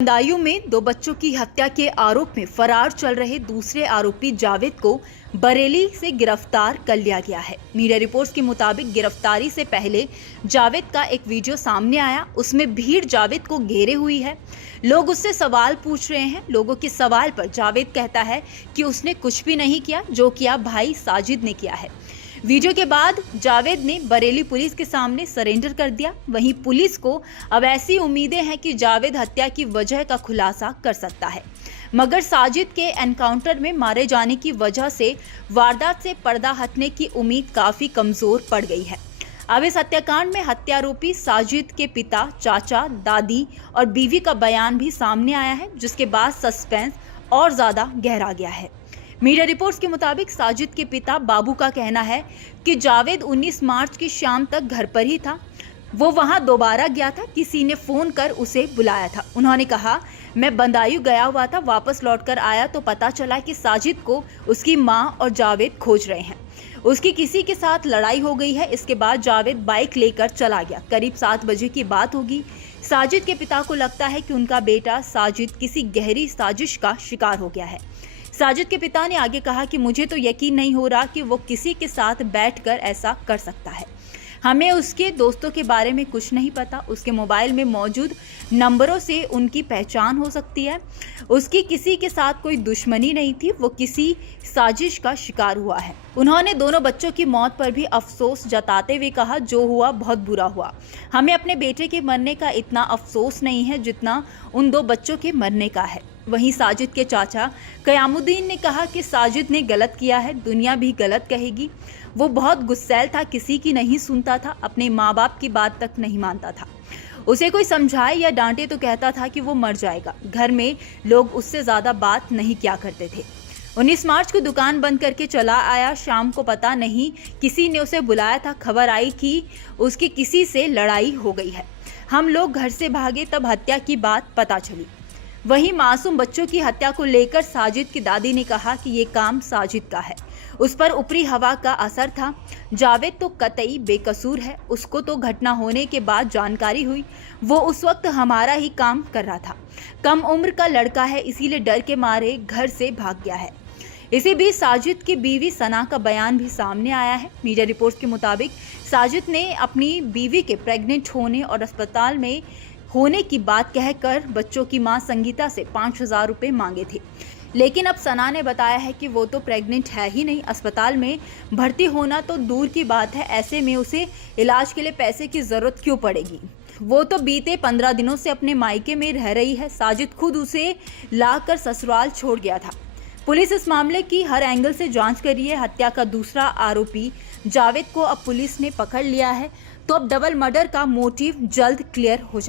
बदायूं में दो बच्चों की हत्या के आरोप में फरार चल रहे दूसरे आरोपी जावेद को बरेली से गिरफ्तार कर लिया गया है। मीडिया रिपोर्ट्स के मुताबिक गिरफ्तारी से पहले जावेद का एक वीडियो सामने आया। उसमें भीड़ जावेद को घेरे हुई है। लोग उससे सवाल पूछ रहे हैं। लोगों के सवाल पर जावेद कहता है कि उसने कुछ भी नहीं किया, जो किया भाई साजिद ने किया है। वीडियो के बाद जावेद ने बरेली पुलिस के सामने सरेंडर कर दिया। वहीं पुलिस को अब ऐसी उम्मीदें हैं कि जावेद हत्या की वजह का खुलासा कर सकता है, मगर साजिद के एनकाउंटर में मारे जाने की वजह से वारदात से पर्दा हटने की उम्मीद काफी कमजोर पड़ गई है। अब इस हत्याकांड में हत्यारोपी साजिद के पिता, चाचा, दादी और बीवी का बयान भी सामने आया है, जिसके बाद सस्पेंस और ज्यादा गहरा गया है। मीडिया रिपोर्ट्स के मुताबिक साजिद के पिता बाबू का कहना है कि जावेद 19 मार्च की शाम तक घर पर ही था। वो वहां दोबारा गया था, किसी ने फोन कर उसे बुलाया था। उन्होंने कहा, मैं बदायूं गया हुआ था, वापस लौटकर आया तो पता चला कि साजिद को उसकी मां और जावेद खोज रहे हैं। उसकी किसी के साथ लड़ाई हो गई है। इसके बाद जावेद बाइक लेकर चला गया। करीब 7 बजे की बात होगी। साजिद के पिता को लगता है कि उनका बेटा साजिद किसी गहरी साजिश का शिकार हो गया है। साजिद के पिता ने आगे कहा कि मुझे तो यकीन नहीं हो रहा कि वो किसी के साथ बैठकर ऐसा कर सकता है। हमें उसके दोस्तों के बारे में कुछ नहीं पता। उसके मोबाइल में मौजूद नंबरों से उनकी पहचान हो सकती है। उसकी किसी के साथ कोई दुश्मनी नहीं थी। वो किसी साजिश का शिकार हुआ है। उन्होंने दोनों बच्चों की मौत पर भी अफसोस जताते हुए कहा, जो हुआ बहुत बुरा हुआ। हमें अपने बेटे के मरने का इतना अफसोस नहीं है जितना उन 2 बच्चों के मरने का है। वहीं साजिद के चाचा कयामुद्दीन ने कहा कि साजिद ने गलत किया है, दुनिया भी गलत कहेगी। वो बहुत गुस्सैल था, किसी की नहीं सुनता था, अपने माँ बाप की बात तक नहीं मानता था। उसे कोई समझाए या डांटे तो कहता था कि वो मर जाएगा। घर में लोग उससे ज्यादा बात नहीं किया करते थे। 19 मार्च को दुकान बंद करके चला आया। शाम को पता नहीं किसी ने उसे बुलाया था। खबर आई कि उसकी किसी से लड़ाई हो गई है। हम लोग घर से भागे, तब हत्या की बात पता चली। वहीं मासूम बच्चों की हत्या को लेकर साजिद की दादी ने कहा कि ये काम साजिद का है, उस पर ऊपरी हवा का असर था। जावेद तो कतई बेकसूर है। उसको तो घटना होने के बाद जानकारी हुई। वो उस वक्त हमारा ही काम कर रहा था। कम उम्र का लड़का है, इसीलिए डर के मारे घर से भाग गया है। इसी बीच साजिद की बीवी सना का बयान भी सामने आया है। मीडिया रिपोर्ट्स के मुताबिक साजिद ने अपनी बीवी के प्रेग्नेंट होने और अस्पताल में होने की बात कहकर बच्चों की मां संगीता से 5,000 रुपए मांगे थे। लेकिन अब सना ने बताया है कि वो तो प्रेग्नेंट है ही नहीं, अस्पताल में भर्ती होना तो दूर की बात है। ऐसे में उसे इलाज के लिए पैसे की जरूरत क्यों पड़ेगी? वो तो बीते 15 दिनों से अपने मायके में रह रही है। साजिद खुद उसे लाकर ससुराल छोड़ गया था। पुलिस इस मामले की हर एंगल से जांच कर रही है। हत्या का दूसरा आरोपी जावेद को अब पुलिस ने पकड़ लिया है, तो अब डबल मर्डर का मोटिव जल्द क्लियर हो जाए।